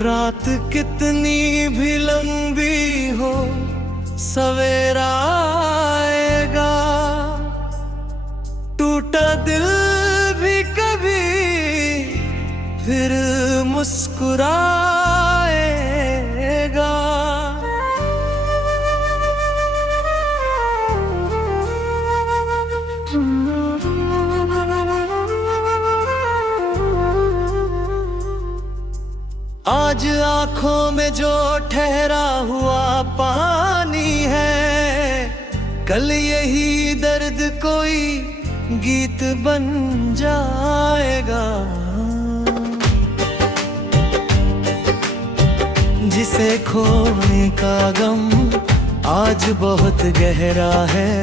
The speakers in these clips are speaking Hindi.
रात कितनी भी लंबी हो सवेरा आएगा। टूटा दिल भी कभी फिर मुस्कुराएगा। आज आंखों में जो ठहरा हुआ पानी है, कल यही दर्द कोई गीत बन जाएगा। जिसे खोने का गम आज बहुत गहरा है,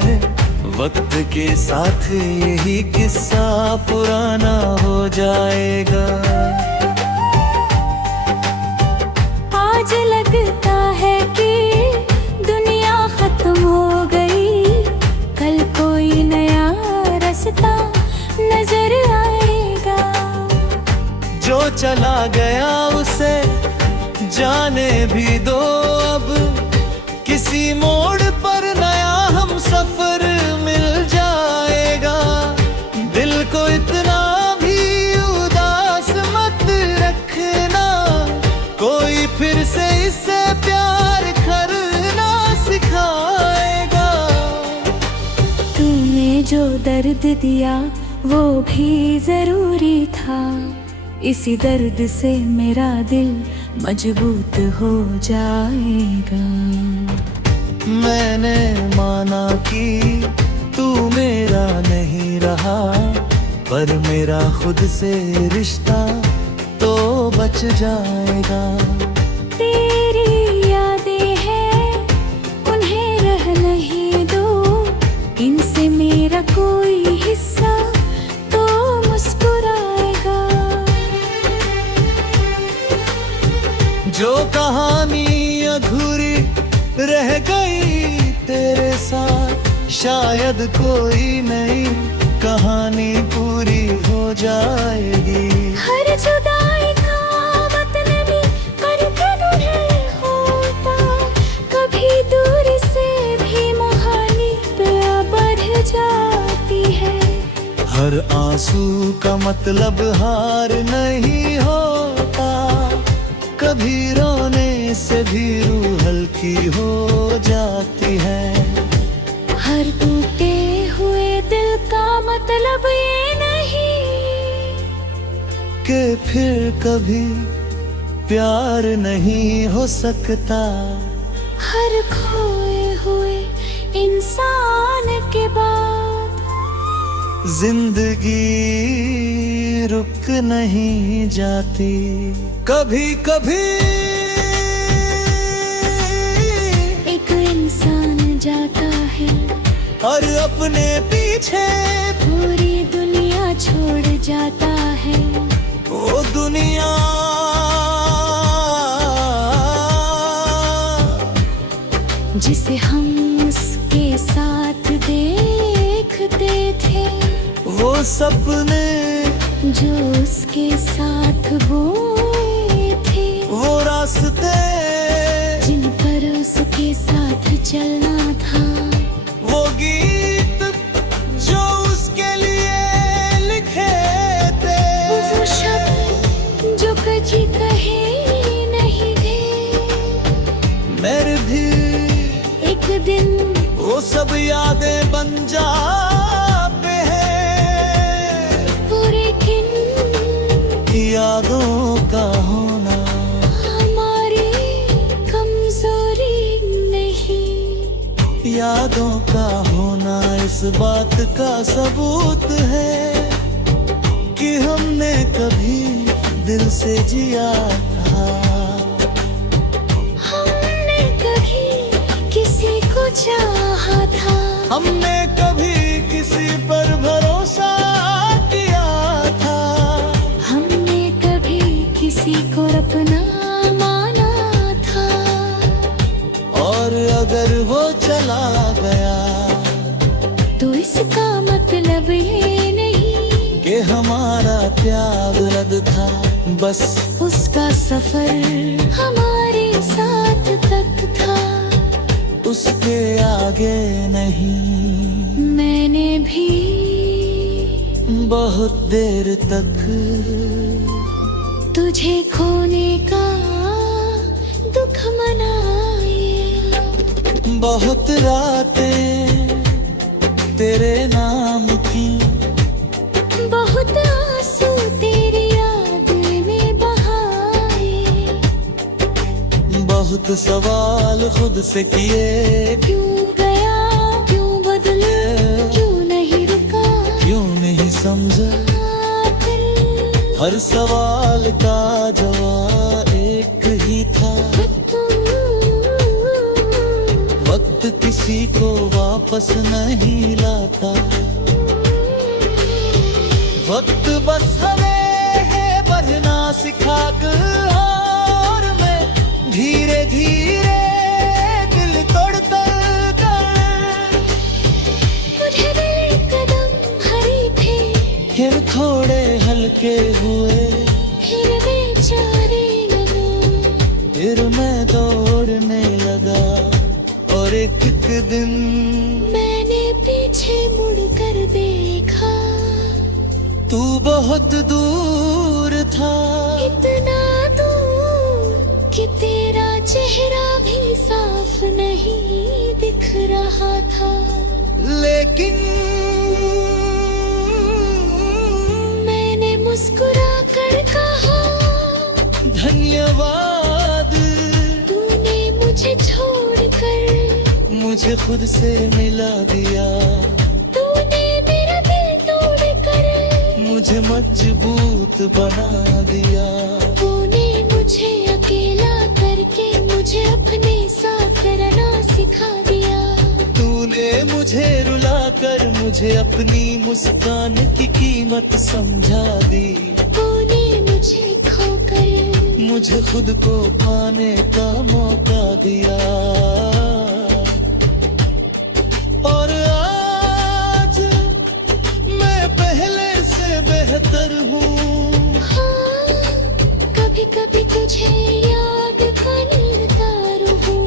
वक्त के साथ यही किस्सा पुराना हो जाएगा। आज लगता है कि दुनिया खत्म हो गई, कल कोई नया रास्ता नजर आएगा। जो चला गया उसे जाने भी दो, अब किसी मोड़ पर नया हम सफर मिल जाएगा। दिल को इतना भी उदास मत रखना, कोई फिर से इससे प्यार करना सिखाएगा। तूने जो दर्द दिया वो भी जरूरी था, इसी दर्द से मेरा दिल मजबूत हो जाएगा। मैंने माना कि तू मेरा नहीं रहा, पर मेरा खुद से रिश्ता तो बच जाएगा। तेरी यादें हैं उन्हें रह नहीं दो, इनसे मेरा कोई हिस्सा तो मुस्कुराएगा। जो कहानी अधूरी रह गई तेरे साथ, शायद कोई नई कहानी पूरी हो जाएगी। हर जुदाई का मतलबी करके है होता, कभी दूरी से भी मोहानी बढ़ जाती है। हर आंसू का मतलब हार नहीं होता, कभी रोने से भी रूह हल्की हो जाती है। हर टूटे हुए दिल का मतलब ये नहीं कि फिर कभी प्यार नहीं हो सकता। हर खोए हुए इंसान के बाद जिंदगी रुक नहीं जाती। कभी कभी एक इंसान जाता है और अपने पीछे पूरी दुनिया छोड़ जाता है। वो दुनिया जिसे हम उसके साथ देखते थे, वो सपने जो उसके साथ बोए थे, वो रास्ते जिन पर उसके साथ चलना था, वो गीत जो उसके लिए लिखे थे, वो शब्द जो कभी कहे नहीं थे। मेरे भी एक दिन वो सब यादें बन जाते हैं। पूरे दिन यादों का होना हमारी कमजोरी नहीं, यादों का होना इस बात का सबूत है कि हमने कभी दिल से जिया था। हमने कभी किसी को चाहा था, हमने कभी किसी पर भरोसा किया था, हमने कभी किसी को अपना माना था। और अगर वो चला गया तो इसका मतलब ये नहीं कि हमारा प्यार रद्द था। बस उसका सफर हमारे साथ तक था, उसके आगे नहीं। मैंने भी बहुत देर तक तुझे खोने का दुख मनाए। बहुत रातें तेरे नाम की, बहुत आंसू तेरी याद में बहाए। बहुत सवाल खुद से किए, क्यों गया, क्यों बदले, क्यों नहीं रुका, क्यों नहीं समझा। आखिर हर सवाल का जवाब एक ही था, वक्त किसी को वापस नहीं लाता। वक्त बस हमें है बढ़ना सिखा कर, और मैं धीरे धीरे दिल तोड़ता कर। मुझे दिल कदम भरे थे, फिर थोड़े हल्के हुए, फिर बेचारे लगे। फिर मैं दौड़ने लगा, और एक दिन मैंने पीछे मुड़ कर देखा, तू बहुत दूर था। इतना दूर कि तेरा चेहरा भी साफ नहीं दिख रहा था। लेकिन मैंने मुस्कुरा कर कहा, धन्यवाद, तूने मुझे छोड़कर मुझे खुद से मिला दिया। तूने मेरा दिल तोड़कर मुझे मजबूत बना दिया। तूने मुझे अकेला करके मुझे अपने साथ रहना सिखा दिया। तूने मुझे रुलाकर मुझे अपनी मुस्कान की कीमत समझा दी। तूने मुझे खोकर मुझे खुद को पाने का मौका दिया। और आज मैं पहले से बेहतर हूँ। हाँ, कभी कभी तुझे याद करता रहूं,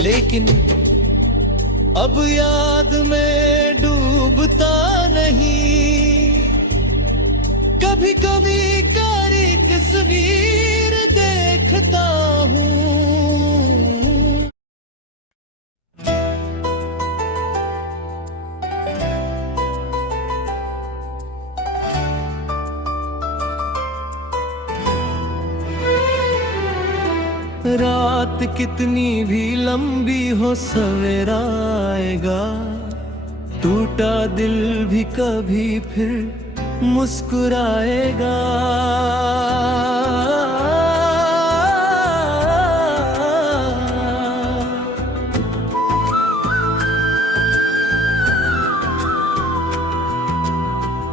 लेकिन अब याद में डूबता नहीं। कभी कभी कारी तस्वीर देखता हूँ। रात कितनी भी लंबी हो सवेरा आएगा। टूटा दिल भी कभी फिर मुस्कुराएगा।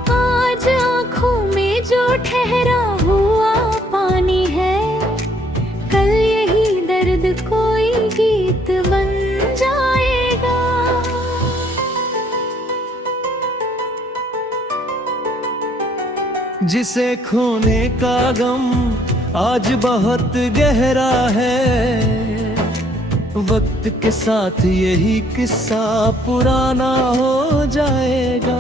आज आँखों में जो ठहरा हुआ पानी है, कल यही दर्द कोई गीत बन जाएगा। जिसे खोने का गम आज बहुत गहरा है, वक्त के साथ यही किस्सा पुराना हो जाएगा।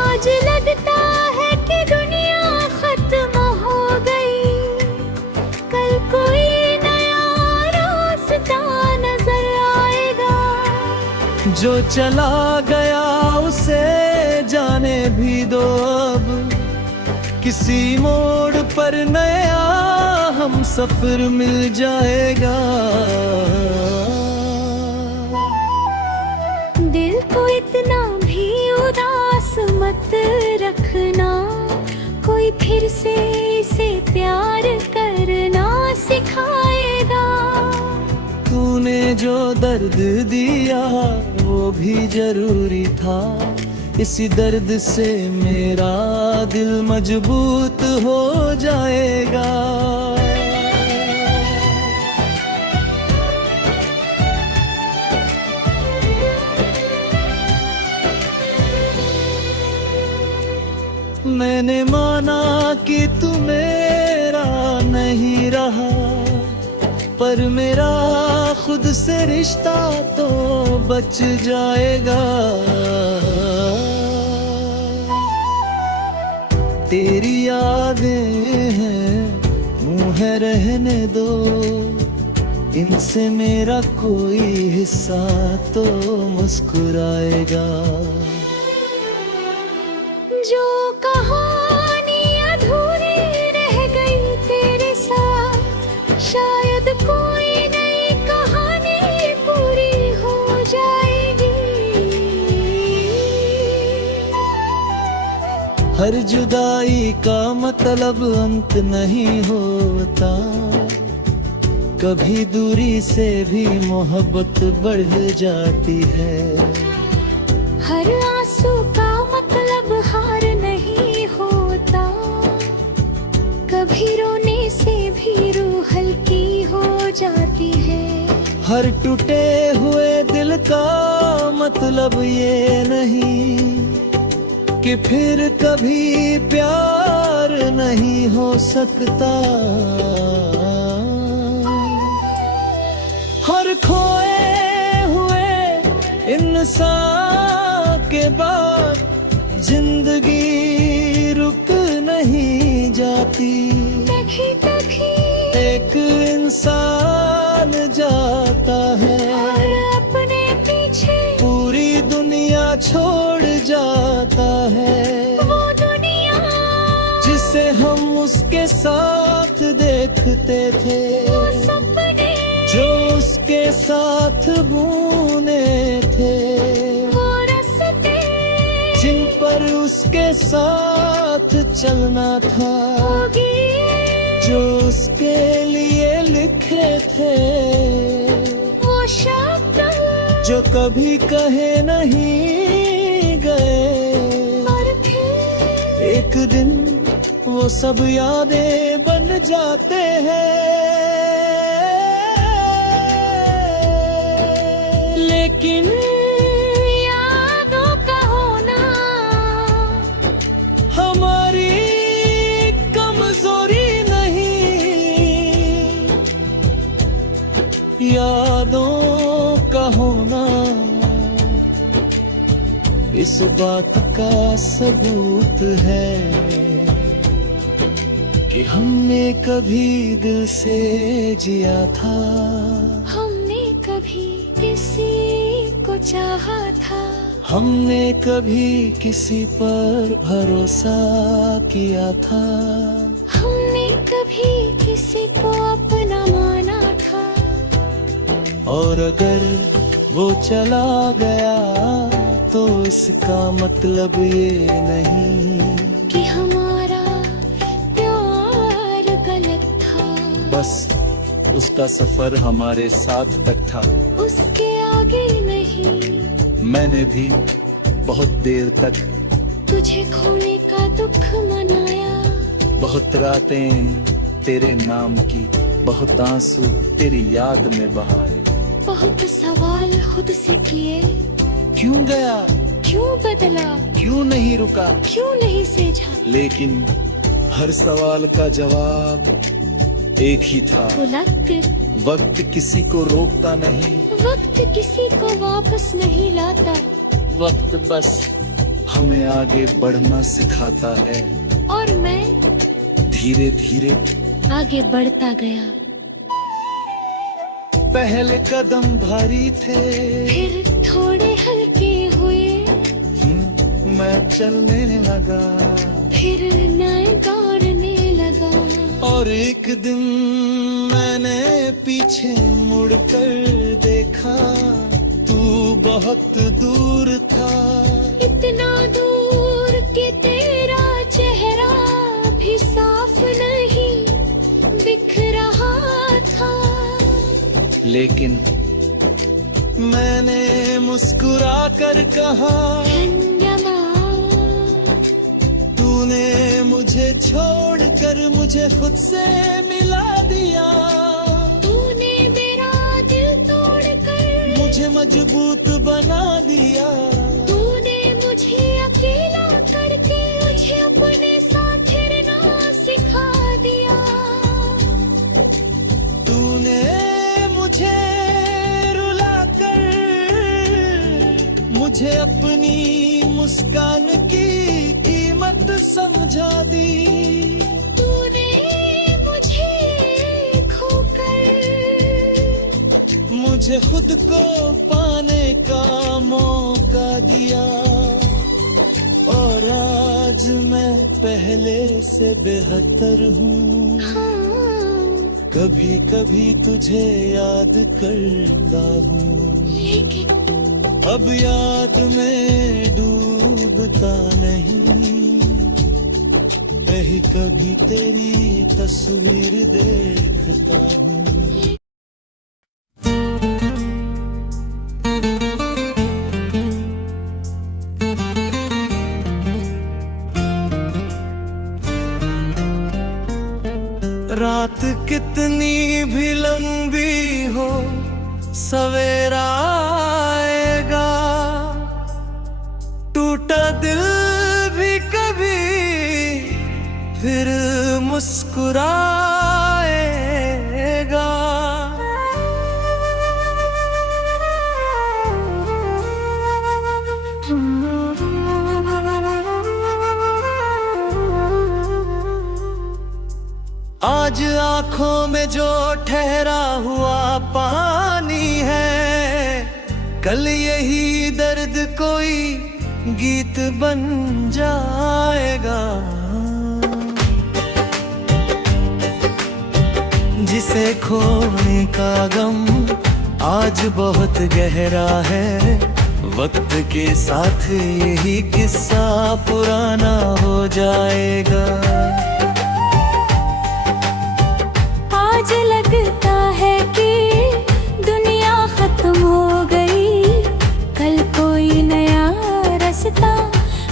आज लगता है कि दुनिया खत्म हो गई, कल कोई नया रास्ता नजर आएगा। जो चला गया उसे जाने भी दो, अब किसी मोड़ पर नया हम सफर मिल जाएगा। दिल को इतना भी उदास मत रखना, कोई फिर से इसे प्यार करना सिखाएगा। तूने जो दर्द दिया वो भी जरूरी था। इसी दर्द से मेरा दिल मजबूत हो जाएगा। मैंने माना कि तू मेरा नहीं रहा, पर मेरा खुद से रिश्ता तो बच जाएगा। तेरी यादें हैं, मुँह है रहने दो, इनसे मेरा कोई हिस्सा तो मुस्कुराएगा। जो कहानी अधूरी रह गई तेरे साथ, शायद कोई नई कहानी पूरी हो जाएगी। हर जुदाई का मतलब अंत नहीं होता, कभी दूरी से भी मोहब्बत बढ़ जाती है। हर आंसू का मतलब हार नहीं होता, कभी रोने से भी रूह हल्की हो जाती है। हर टूटे हुए दिल का मतलब ये नहीं कि फिर कभी प्यार नहीं हो सकता। हर खोए हुए इंसान के बाद जिंदगी रुक नहीं जाती। कभी एक इंसान जाता है और अपने पीछे पूरी दुनिया छोड़ जाता है। वो दुनिया जिसे हम उसके साथ देखते थे, वो सपने जो उसके साथ बुने थे, वो रास्ते जिन पर उसके साथ चलना था, जो उसके लिए लिखे थे, वो शब्द जो कभी कहे नहीं गए। और फिर एक दिन वो सब यादें बन जाते हैं। लेकिन यादों का होना हमारी कमजोरी नहीं, यादों का होना इस बात का सबूत है कि हमने कभी दिल से जिया था, हमने कभी किसी को चाहा था, हमने कभी किसी पर भरोसा किया था, हमने कभी किसी को अपना माना था। और अगर वो चला गया तो इसका मतलब ये नहीं कि हमारा प्यार गलत था। बस उसका सफर हमारे साथ तक था, उसके आगे नहीं। मैंने भी बहुत देर तक तुझे खोने का दुख मनाया, बहुत रातें तेरे नाम की, बहुत आंसू तेरी याद में बहाए, बहुत सवाल खुद से किए, क्यों गया, क्यों बदला, क्यों नहीं रुका, क्यों नहीं सेझा। लेकिन हर सवाल का जवाब एक ही था। वक्त किसी को रोकता नहीं, वक्त किसी को वापस नहीं लाता, वक्त बस हमें आगे बढ़ना सिखाता है। और मैं धीरे धीरे आगे बढ़ता गया। पहले कदम भारी थे, फिर थोड़े हल्के हुए, मैं चलने लगा, फिर नए दौड़ने लगा। और एक दिन मैंने पीछे मुड़कर देखा, तू बहुत दूर था, इतना दूर कि तेरा चेहरा भी साफ नहीं दिख रहा था। लेकिन मैंने मुस्कुरा कर कहा, धन्यवाद, तूने मुझे छोड़कर मुझे खुद से मिला दिया, तूने मेरा दिल तोड़कर मुझे मजबूत बना दिया, तूने मुझे अकेला करके मुझे अपने समझा दी। तूने मुझे खोकर मुझे खुद को पाने का मौका दिया, और आज मैं पहले से बेहतर हूँ। कभी कभी तुझे याद करता हूँ, लेकिन अब याद में डूबता नहीं। कहीं कभी तेरी तस्वीर देखता हूँ। रात कितनी भी लंबी हो, सवेरा आएगा। टूटा दिल भी कभी फिर मुस्कुराएगा। आज आंखों में जो ठहरा हुआ पानी है, कल यही दर्द कोई गीत बन जाएगा। जिसे खोने का गम आज बहुत गहरा है, वक्त के साथ यही किस्सा पुराना हो जाएगा। आज लगता है कि दुनिया खत्म हो गई, कल कोई नया रास्ता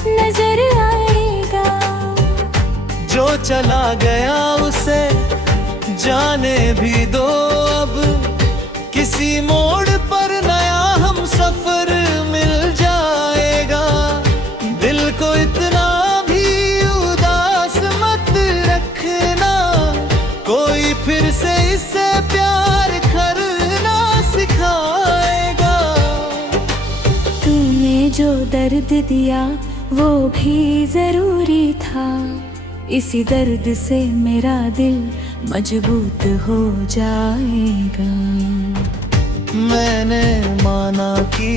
नजर आएगा। जो चला गया उसे जाने भी दो, अब किसी मोड़ पर नया हम सफर मिल जाएगा। दिल को इतना भी उदास मत रखना, कोई फिर से इससे प्यार करना सिखाएगा। तूने जो दर्द दिया वो भी जरूरी था, इसी दर्द से मेरा दिल मजबूत हो जाएगा। मैंने माना कि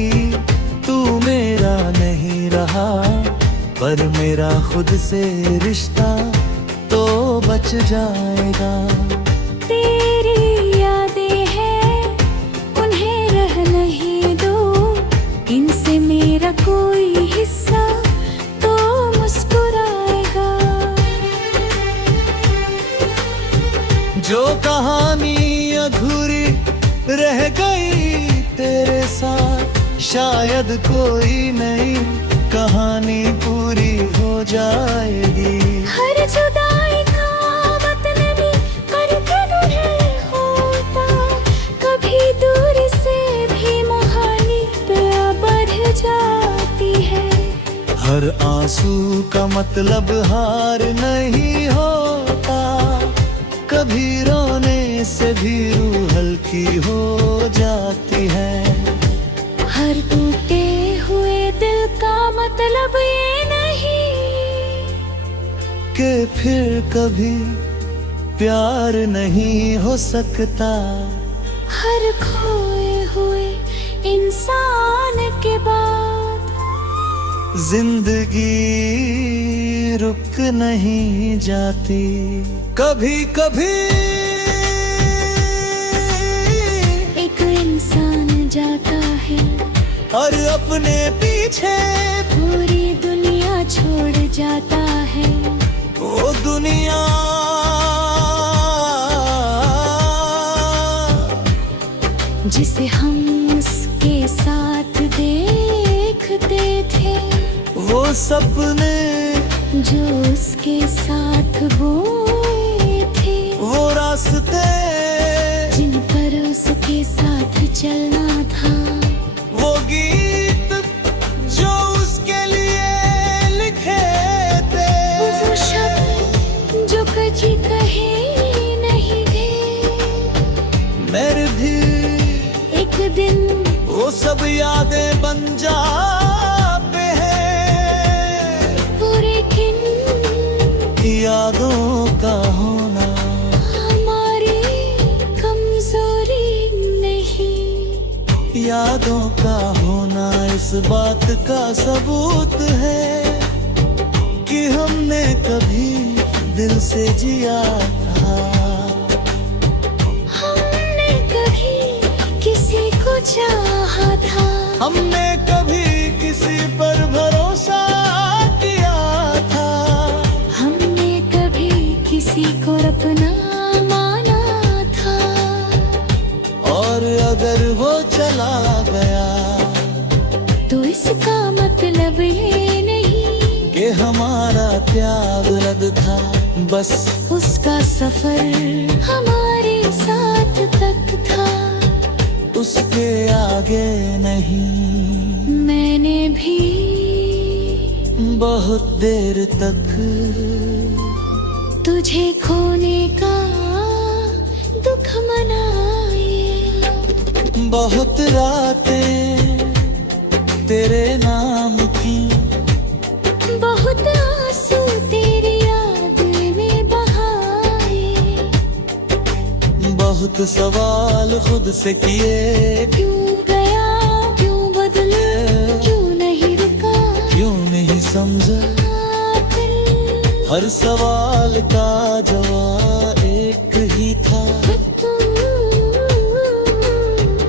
तू मेरा नहीं रहा, पर मेरा खुद से रिश्ता तो बच जाएगा। तेरी यादें हैं उन्हें रह नहीं दो, इनसे मेरा कोई हिस्सा तो मुस्कुराएगा। जो कहानी अधूरी रह गई तेरे साथ, शायद कोई नई कहानी पूरी हो जाएगी। हर जुदाई का मतलब करके है होता, कभी दूर से भी मोहानी प्यार बढ़ जाती है। हर आंसू का मतलब हार नहीं होता, कभी रोने से भी रूह हल्की हो जाती है। हर टूटे हुए दिल का मतलब ये नहीं कि फिर कभी प्यार नहीं हो सकता। हर खोए हुए इंसान के बाद जिंदगी रुक नहीं जाती। कभी कभी एक इंसान जाता है और अपने पीछे पूरी दुनिया छोड़ जाता है। वो दुनिया जिसे हम उसके साथ देखते थे, वो सपने जो उसके साथ बोए थे, वो रास्ते जिन पर उसके साथ चलना था, वो गीत जो उसके लिए लिखे थे, वो शब्द जो कभी कहे नहीं थे। मेरे भी एक दिन वो सब यादें बन जाते हैं। पूरे दिन बात का सबूत है कि हमने कभी दिल से जिया था। हमने कभी किसी को चाहा था। हमने कभी किसी पर भरोसा किया था। हमने कभी किसी को अपना माना था। और अगर वो चला गया तो इसका मतलब ये नहीं कि हमारा प्यार रद्द था। बस उसका सफर हमारे साथ तक था, उसके आगे नहीं। मैंने भी बहुत देर तक तुझे खोने का दुख मनाए। बहुत रातें तेरे नाम की, बहुत आंसू तेरी याद में बहाए। बहुत सवाल खुद से किए, क्यों गया, क्यों बदला, क्यों नहीं रुका, क्यों नहीं समझा। हर सवाल का जवाब एक ही था।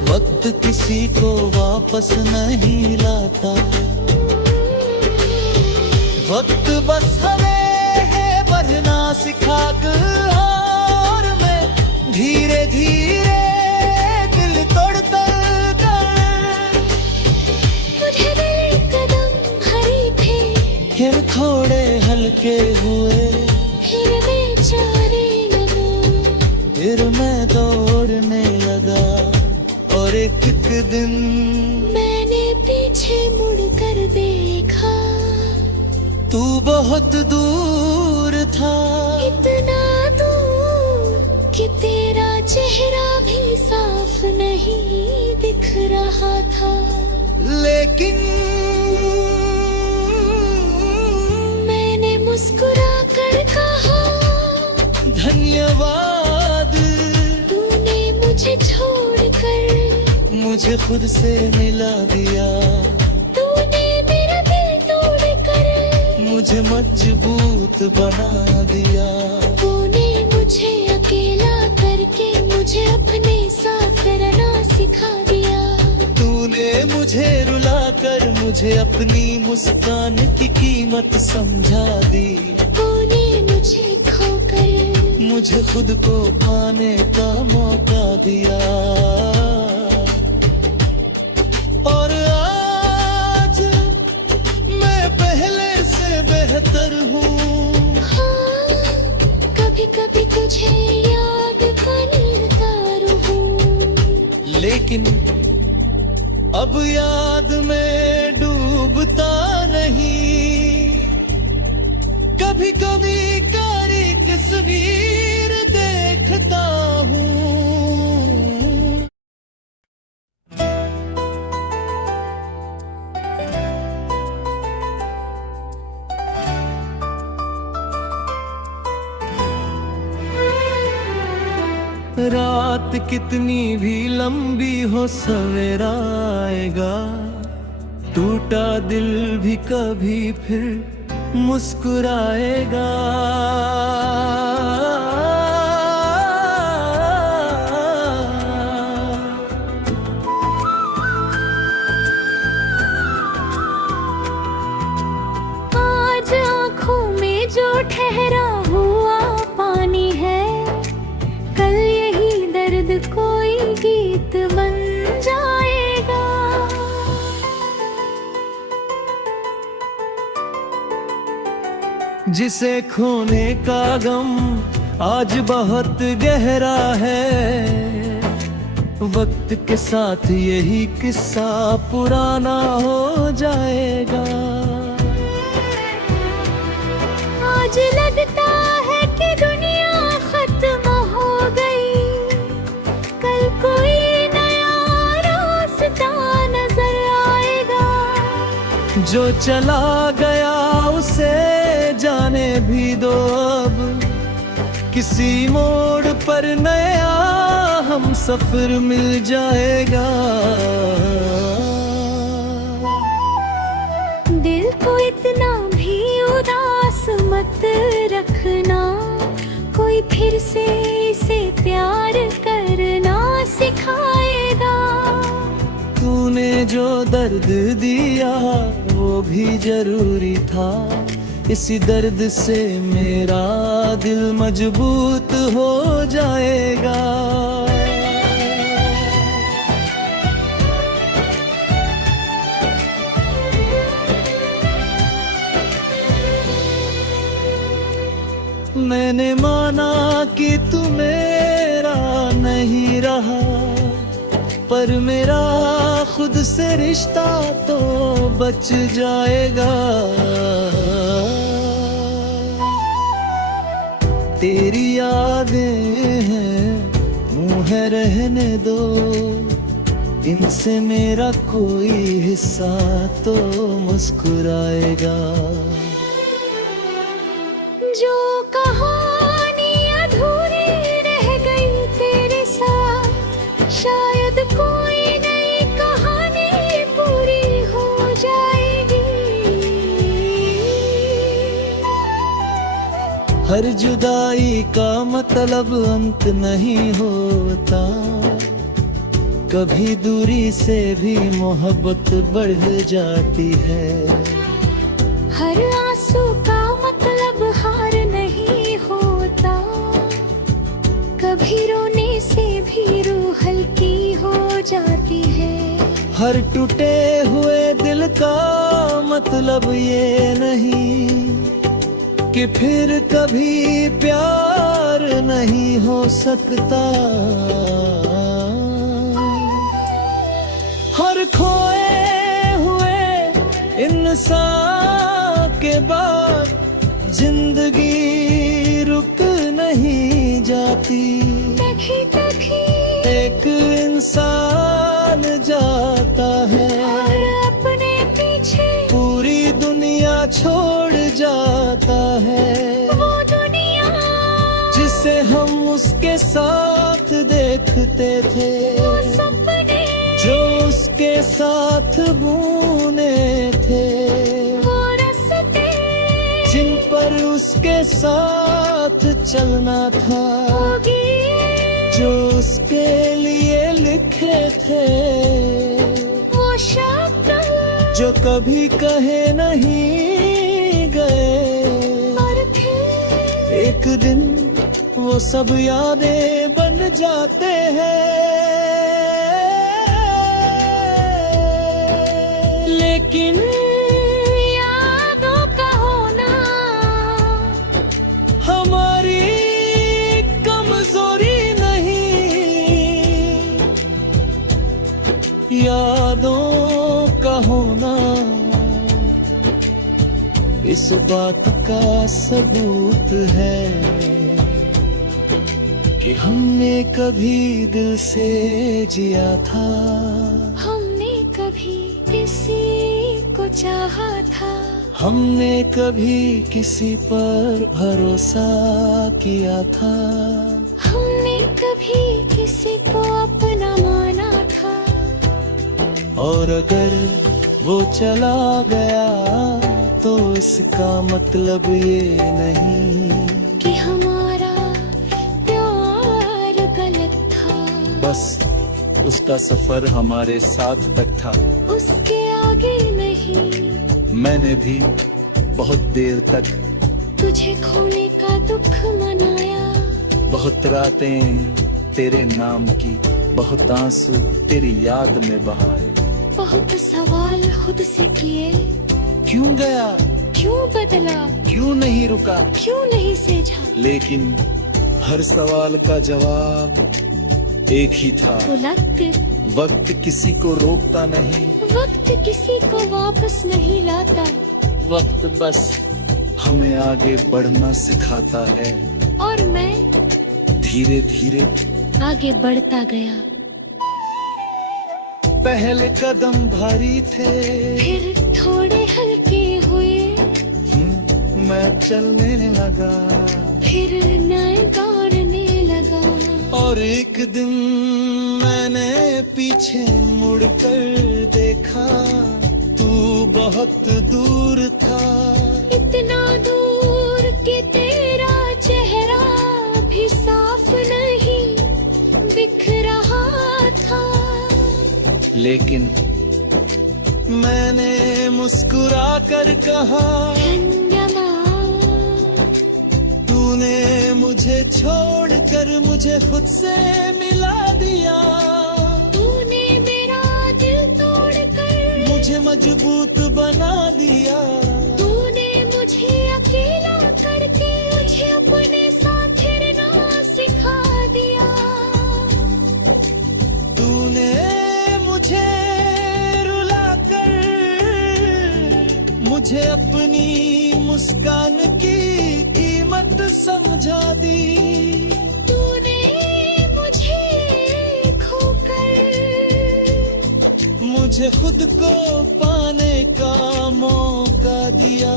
वक्त किसी को वापस नहीं लाता। वक्त बस हमें है बढ़ना सिखाकर, और मैं धीरे धीरे दिल तोड़ता कर। मुझे दिल कदम हरी थे, फिर थोड़े हल्के हुए, फिर बेचारे लगा। फिर मैं दौड़ने लगा। और एक दिन मैंने पीछे मुड़ कर देखा, तू बहुत दूर था। इतना दूर कि तेरा चेहरा भी साफ नहीं दिख रहा था। लेकिन मैंने मुस्कुरा कर कहा, धन्यवाद। तूने मुझे छोड़कर मुझे खुद से मिला दिया। तूने मेरा दिल तोड़कर मुझे मजबूत बना दिया। तूने मुझे अकेला करके मुझे अपने साथ रहना सिखा दिया। तूने मुझे रुलाकर मुझे अपनी मुस्कान की कीमत समझा दी। तूने मुझे खोकर मुझे खुद को पाने का मौका दिया। और आज मैं पहले से बेहतर हूँ। हाँ, कभी कभी तुझे याद करता रहूं। लेकिन अब याद में डूबता नहीं। कभी कभी कारी तस्वीर देखता हूँ। रात कितनी भी लंबी हो सवेरा आएगा। टूटा दिल भी कभी फिर मुस्कुराएगा। आज आँखों में जो ठहरा हुआ पानी है, कल यही दर्द कोई गीत बन जाएगा। जिसे खोने का गम आज बहुत गहरा है। वक्त के साथ यही किस्सा पुराना हो जाएगा। आज लगता है कि दुनिया खत्म हो गई, कल कोई नया रास्ता नजर आएगा। जो चला गया उसे जाने भी दो। अब किसी मोड़ पर नया हम सफर मिल जाएगा। दिल को इतना भी उदास मत रखना, कोई फिर से इसे प्यार करना सिखाएगा। तूने जो दर्द दिया वो भी जरूरी था, इसी दर्द से मेरा दिल मजबूत हो जाएगा। मैंने माना कि तू मेरा नहीं रहा, पर मेरा खुद से रिश्ता तो बच जाएगा। तेरी यादें हैं मुँह है रहने दो, इनसे मेरा कोई हिस्सा तो मुस्कुराएगा। जो कहानी अधूरी रह गई तेरे साथ, शायद कोई नई कहानी पूरी हो जाएगी। हर जुदाई का मतलब अंत नहीं होता, कभी दूरी से भी मोहब्बत बढ़ जाती है। हर आंसू का मतलब हार नहीं होता, कभी रोने से भी रूह हल्की हो जाती है। हर टूटे हुए दिल का मतलब ये नहीं कि फिर कभी प्यार नहीं हो सकता। हर खोए हुए इंसान के बाद जिंदगी रुक नहीं जाती। कभी एक इंसान जाता है और अपने पीछे पूरी दुनिया छोड़ जाता है। वो दुनिया जिसे हम उसके साथ देखते थे, वो सपने जो उसके साथ बुने थे, वो रास्ते जिन पर उसके साथ चलना था, होगी जो उसके लिए लिखे थे, वो शब्द जो कभी कहे नहीं गए। और फिर एक दिन वो सब यादें बन जाते हैं। लेकिन यादों का होना हमारी कमजोरी नहीं, यादों का होना इस बात का सबूत है कि हमने कभी दिल से जिया था, हमने कभी किसी को चाहा था, हमने कभी किसी पर भरोसा किया था, हमने कभी किसी को अपना माना था। और अगर वो चला गया तो इसका मतलब ये नहीं कि हमारा प्यार गलत था। बस उसका सफर हमारे साथ तक था, उसके आगे नहीं। मैंने भी बहुत देर तक तुझे खोने का दुख मनाया, बहुत रातें तेरे नाम की, बहुत आंसू तेरी याद में बहाए, बहुत सवाल खुद से किए। क्यों गया, क्यों बदला, क्यों नहीं रुका, क्यों नहीं सेझा। लेकिन हर सवाल का जवाब एक ही था। वक्त किसी को रोकता नहीं, वक्त किसी को वापस नहीं लाता। वक्त बस हमें आगे बढ़ना सिखाता है। और मैं धीरे धीरे आगे बढ़ता गया। पहले कदम भारी थे, फिर थोड़े हल्के हुए, मैं चलने लगा, फिर नए दौड़ने लगा। और एक दिन मैंने पीछे मुड़कर देखा, तू बहुत दूर था, इतना दूर कि तेरा चेहरा भी साफ नहीं दिख रहा था। लेकिन मैंने मुस्कुरा कर कहा, धन्यवाद। तूने मुझे छोड़कर मुझे खुद से मिला दिया। तूने मेरा दिल तोड़कर मुझे मजबूत बना दिया। तूने मुझे अकेला करके मुझे अपने साथ रहना सिखा दिया। तूने मुझे रुला कर मुझे अपनी मुस्कान की कीमत समझा दी। तूने मुझे खोकर मुझे खुद को पाने का मौका दिया।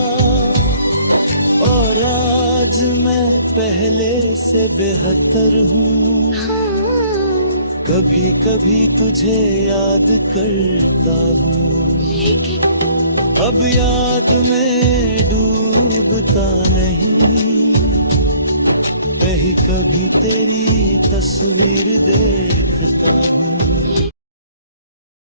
और आज मैं पहले से बेहतर हूँ। कभी कभी तुझे याद करता हूँ, लेकिन अब याद में डूबता नहीं। कहीं कभी तेरी तस्वीर देखता हूँ।